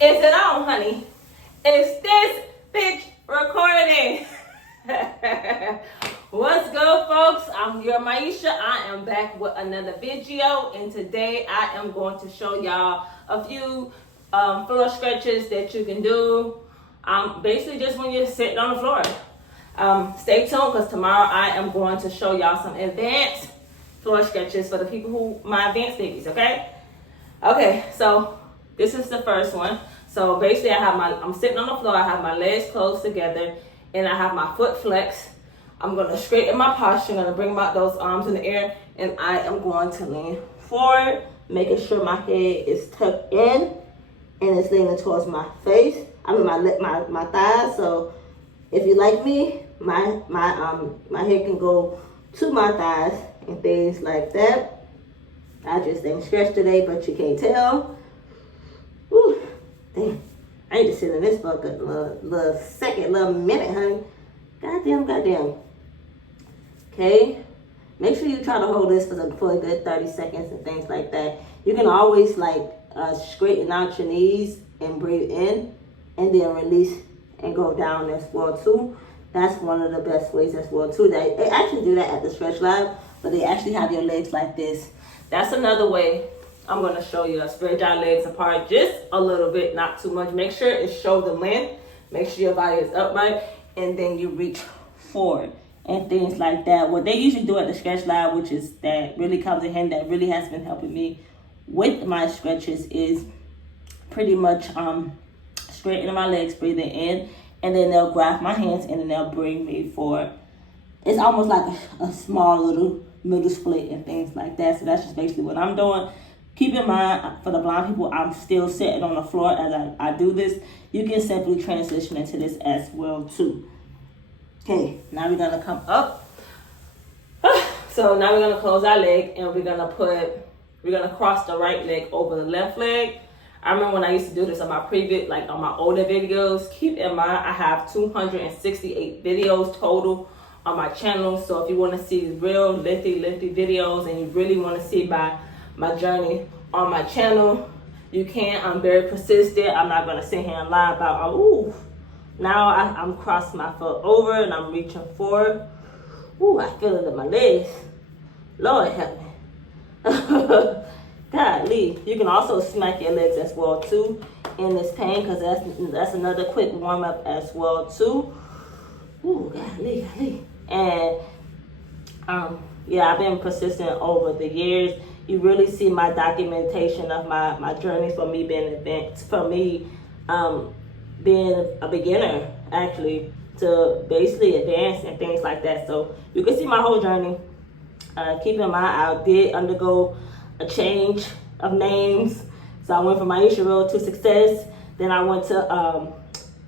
Is it on, honey? Is this bitch recording? What's good, folks? I'm your Maisha. I am back with another video, and today I am going to show y'all a few floor stretches that you can do. Basically just when you're sitting on the floor. Stay tuned because tomorrow I am going to show y'all some advanced floor stretches for the people who my advanced babies. Okay, so this is the first one. So basically I'm sitting on the floor, I have my legs closed together, and I have my foot flexed. I'm gonna straighten my posture, I'm gonna bring out those arms in the air, and I am going to lean forward, making sure my head is tucked in and it's leaning towards my face. My thighs. So if you like me, my head can go to my thighs and things like that. I just ain't stretched today, but you can't tell. Whew, damn. I need to sit in this for a good little minute, honey. Goddamn. Okay. Make sure you try to hold this for a good 30 seconds and things like that. You can always straighten out your knees and breathe in and then release and go down as well too. That's one of the best ways as well too. They actually do that at the Stretch Lab, but they actually have your legs like this. That's another way I'm going to show you. Spread your legs apart just a little bit, not too much. Make sure it's shoulder length. Make sure your body is upright, and then you reach forward and things like that. What they usually do at the Stretch Lab, which is that really comes in hand, that really has been helping me with my stretches, is pretty much straightening my legs, breathing in, and then they'll grab my hands and then they'll bring me forward. It's almost like a small little middle split and things like that. So that's just basically what I'm doing. Keep in mind, for the blind people, I'm still sitting on the floor as I do this. You can simply transition into this as well too. Okay, now we're gonna come up. So now we're gonna close our leg, and we're gonna cross the right leg over the left leg. I remember when I used to do this on my on my older videos. Keep in mind, I have 268 videos total on my channel. So if you want to see real lengthy videos and you really want to see my journey on my channel, you can. I'm very persistent. I'm not going to sit here and lie about, now I'm crossing my foot over and I'm reaching forward. I feel it in my legs. Lord help me. Golly. You can also smack your legs as well too in this pain, because that's another quick warm up as well too. Golly. And I've been persistent over the years. You really see my documentation of my journey for me being advanced, for me being a beginner actually to basically advance and things like that. So you can see my whole journey. Keep in mind, I did undergo a change of names. So I went from Maisha Road to Success. Then I went to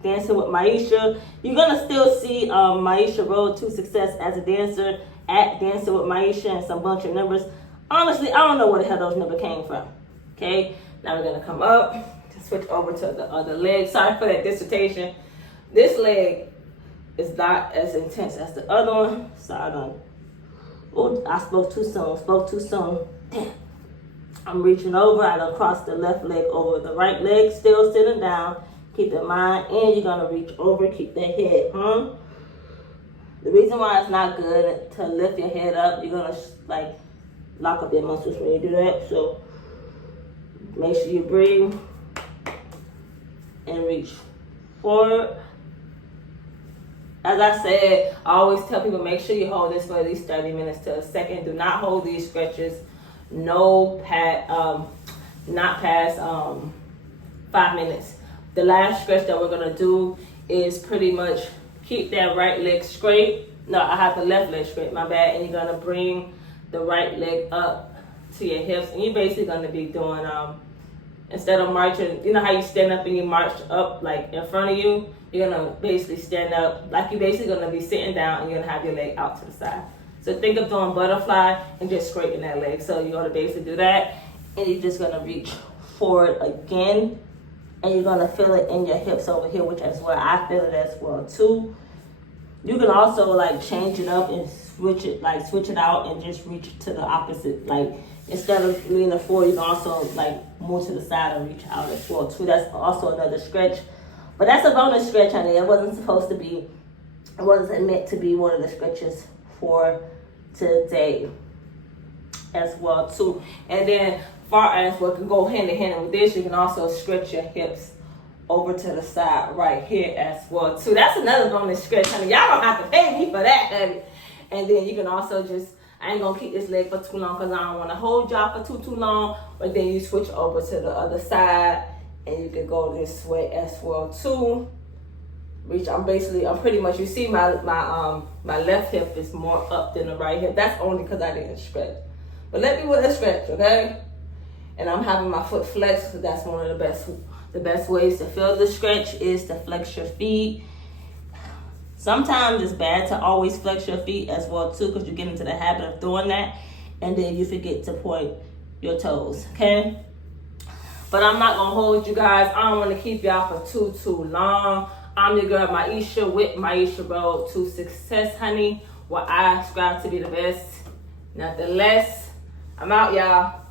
Dancing with Maisha. You're gonna still see Maisha Road to Success as a dancer at Dancing with Maisha and some bunch of numbers. Honestly, I don't know where the hell those numbers came from. Okay, now we're gonna come up, switch over to the other leg. Sorry for that dissertation. This leg is not as intense as the other one. So I spoke too soon. Damn. I'm reaching over. I done crossed the left leg over the right leg, still sitting down. Keep in mind, and you're gonna reach over, keep that head hung. The reason why it's not good to lift your head up, you're gonna lock up your muscles when you do that. So make sure you breathe and reach forward. As I said, I always tell people, make sure you hold this for at least 30 minutes to a second. Do not hold these stretches not past 5 minutes. The last stretch that we're gonna do is pretty much keep that right leg straight. No, I have the left leg straight, my bad. And you're gonna bring the right leg up to your hips. And you're basically gonna be doing, instead of marching, you know how you stand up and you march up in front of you? You're gonna basically stand up, you're basically gonna be sitting down, and you're gonna have your leg out to the side. So think of doing butterfly and just straighten that leg. So you're gonna basically do that, and you're just gonna reach forward again, and you're gonna feel it in your hips over here, which is where I feel it as well too. You can also change it up and switch it out and just reach to the opposite. Instead of leaning forward, you can also like move to the side and reach out as well too. That's also another stretch. But that's a bonus stretch, honey. It wasn't supposed to be, it wasn't meant to be one of the stretches for today as well too. And then far as what can go hand in hand with this, you can also stretch your hips over to the side right here as well too. That's another bonus stretch, honey. Y'all don't have to pay me for that, honey. And then you can also just, I ain't gonna keep this leg for too long because I don't want to hold y'all for too long. But then you switch over to the other side and you can go this way as well too. Which I'm pretty much, you see my left hip is more up than the right hip. That's only because I didn't stretch. But let me with a stretch, okay? And I'm having my foot flexed because that's one of the best ways to feel the stretch is to flex your feet. Sometimes it's bad to always flex your feet as well too because you get into the habit of doing that and then you forget to point your toes, okay? But I'm not gonna hold you guys. I don't want to keep y'all for too long. I'm your girl Maisha with Maisha Road to Success, honey, where I strive to be the best, not the less. I'm out, y'all.